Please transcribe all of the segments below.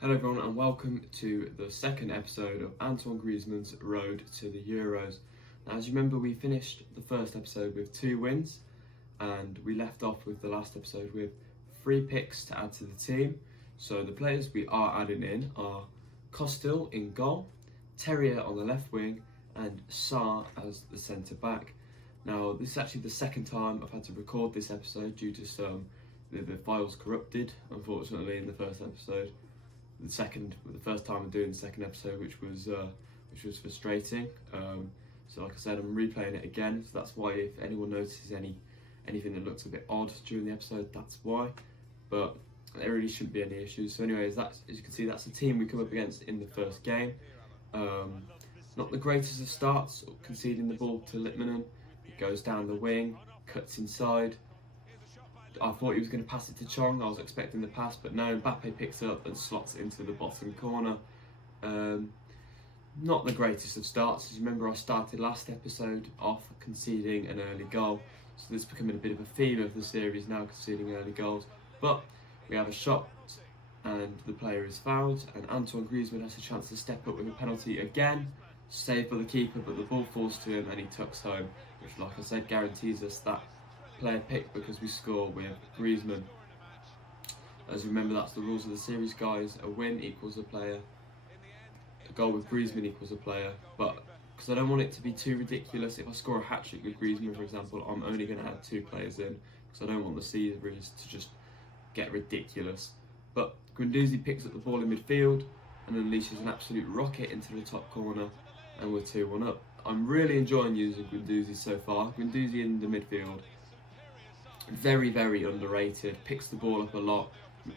Hello everyone and welcome to the second episode of Antoine Greizmann's Road to the Euros. Now, as you remember, we finished the first episode with 2 wins and we left off with the last episode with 3 picks to add to the team. So the players we are adding in are Costil in goal, Terrier on the left wing and Sarr as the centre back. Now, this is actually the second time I've had to record this episode due to the files corrupted, unfortunately, in the first episode. The first time I'm doing the second episode, which was frustrating. So like I said, I'm replaying it again. So that's why if anyone notices anything that looks a bit odd during the episode, that's why. But there really shouldn't be any issues. So anyways, as you can see, that's the team we come up against in the first game. Not the greatest of starts, conceding the ball to Litmanen. It goes down the wing, cuts inside. I thought he was going to pass it to Chong. I was expecting the pass, but no, Mbappe picks it up and slots it into the bottom corner. Not the greatest of starts. As you remember, I started last episode off conceding an early goal. So this is becoming a bit of a theme of the series now, conceding early goals. But we have a shot and the player is fouled, and Antoine Greizmann has a chance to step up with a penalty again. Saved by the keeper, but the ball falls to him and he tucks home, which, like I said, guarantees us that player pick because we score with Greizmann. As you remember, that's the rules of the series, guys. A win equals a player, a goal with Greizmann equals a player. But because I don't want it to be too ridiculous, if I score a hat-trick with Greizmann, for example, I'm only going to add 2 players in because I don't want the series to just get ridiculous. But Guendouzi picks up the ball in midfield and unleashes an absolute rocket into the top corner, and we're 2-1 up. I'm really enjoying using Guendouzi so far. Guendouzi in the midfield, very, very underrated, picks the ball up a lot,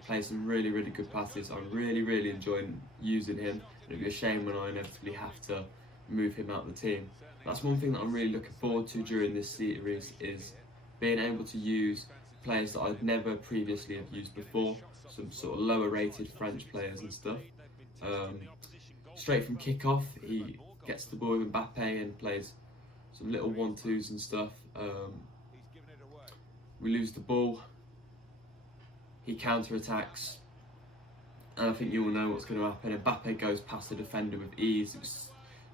plays some really, really good passes. I'm really enjoying using him. It'll be a shame when I inevitably have to move him out of the team. That's one thing that I'm really looking forward to during this series, is being able to use players that I'd never previously have used before, some sort of lower rated French players and stuff. Straight from kick-off, he gets the ball with Mbappe and plays some little 1-2s and stuff. We lose the ball, he counter-attacks, and I think you all know what's going to happen. Mbappe goes past the defender with ease.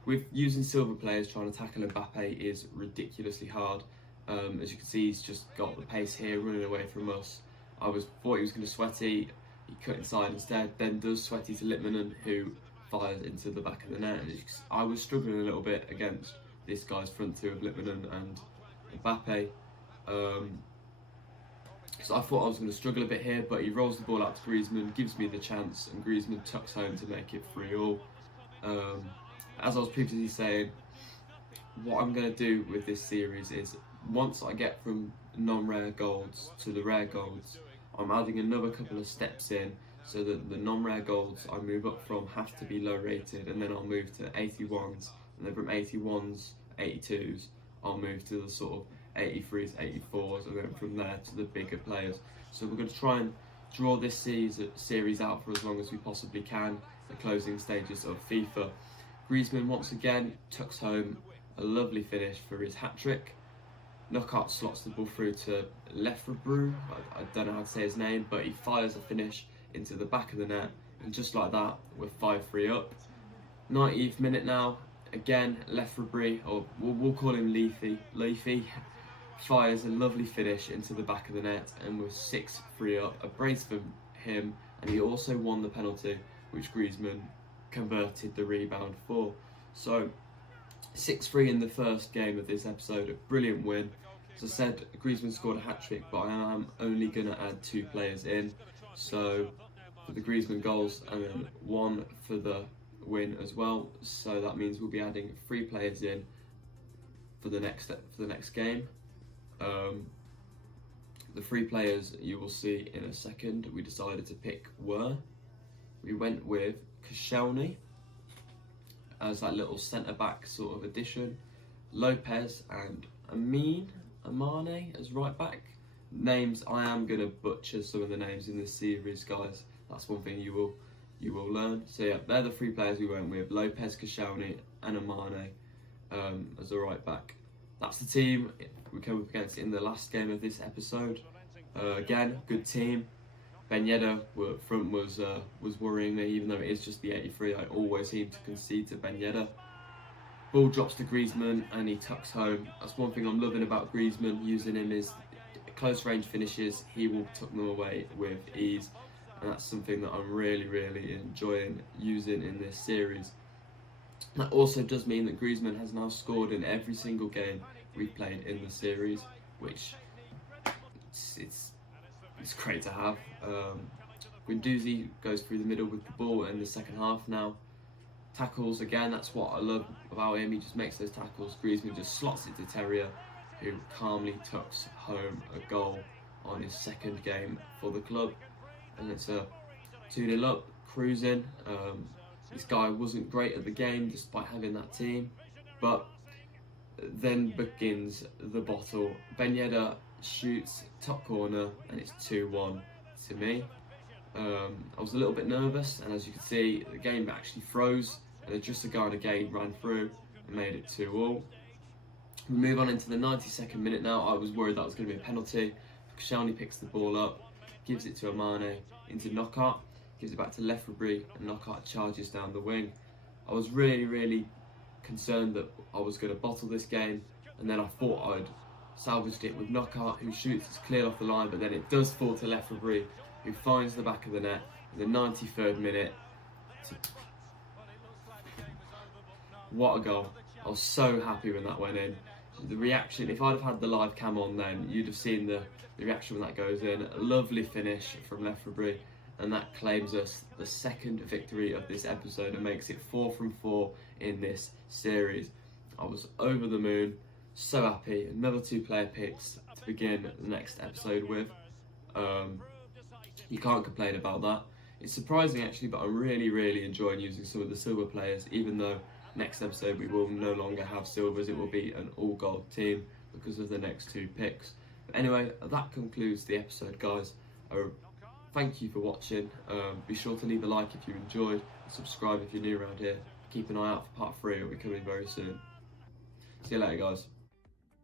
With using silver players, trying to tackle Mbappe is ridiculously hard. As you can see, he's just got the pace here, running away from us. I thought he was going to Sweaty, he cut inside instead, then does Sweaty to Litmanen, who fires into the back of the net. And I was struggling a little bit against this guy's front two of Litmanen and Mbappe. So I thought I was going to struggle a bit here, but he rolls the ball out to Greizmann, gives me the chance, and Greizmann tucks home to make it 3-3. As I was previously saying, what I'm going to do with this series is, once I get from non-rare golds to the rare golds, I'm adding another couple of steps in, so that the non-rare golds I move up from have to be low rated, and then I'll move to 81s, and then from 81s, 82s, I'll move to the sort of 83s, 84s, and then from there to the bigger players. So we're going to try and draw this series out for as long as we possibly can, the closing stages of FIFA. Greizmann once again tucks home a lovely finish for his hat-trick. Knockout slots the ball through to Lefebvre, I don't know how to say his name, but he fires a finish into the back of the net, and just like that, we're 5-3 up. 90th minute now, again, Lefebvre, or we'll call him Leafy, fires a lovely finish into the back of the net, and we're 6-3 up. A brace for him, and he also won the penalty, which Greizmann converted the rebound for. So 6-3 in the first game of this episode, a brilliant win. As I said, Greizmann scored a hat-trick, but I am only going to add 2 players in. So for the Greizmann goals, and then 1 for the win as well. So that means we'll be adding 3 players in for the next game. The 3 players you will see in a second we decided to pick we went with Koscielny as that little centre-back sort of addition, Lopez and Amane as right-back. Names, I am going to butcher some of the names in this series, guys. That's one thing you will learn. So yeah, they're the 3 players we went with: Lopez, Koscielny and Amane as a right-back. That's the team we came up against in the last game of this episode. Again, good team. Ben Yedder up front was worrying me, even though it is just the 83. I always seem to concede to Ben Yedder. Ball drops to Greizmann and he tucks home. That's one thing I'm loving about Greizmann, using him is close range finishes. He will tuck them away with ease, and that's something that I'm really enjoying using in this series. That also does mean that Greizmann has now scored in every single game we've played in the series, which it's great to have. Guendouzi goes through the middle with the ball in the second half now. Tackles again, that's what I love about him. He just makes those tackles. Greizmann just slots it to Terrier, who calmly tucks home a goal on his second game for the club. And it's a 2-0 up, cruising. This guy wasn't great at the game despite having that team, but then begins the bottle. Ben Yedder shoots top corner and it's 2-1 to me. I was a little bit nervous, and as you can see, the game actually froze, and then just a guard again ran through and made it 2-2. We move on into the 92nd minute now. I was worried that was going to be a penalty. Koscielny picks the ball up, gives it to Amane into Knockaert, gives it back to Lefebvre, and Knockaert charges down the wing. I was really concerned that I was going to bottle this game, and then I thought I'd salvaged it with Knockaert, who shoots, it's cleared off the line, but then it does fall to Lefebvre, who finds the back of the net in the 93rd minute. What a goal. I was so happy when that went in. The reaction, if I'd have had the live cam on then, you'd have seen the reaction when that goes in. A lovely finish from Lefebvre, and that claims us the second victory of this episode and makes it 4 from 4 in this series. I was over the moon, so happy. Another 2 player picks to begin the next episode with. You can't complain about that. It's surprising actually, but I'm really enjoying using some of the silver players, even though next episode we will no longer have silvers. It will be an all gold team because of the next 2 picks. But anyway, that concludes the episode, guys. Thank you for watching. Be sure to leave a like if you enjoyed, and subscribe if you're new around here. Keep an eye out for part 3, it'll be coming very soon. See you later, guys.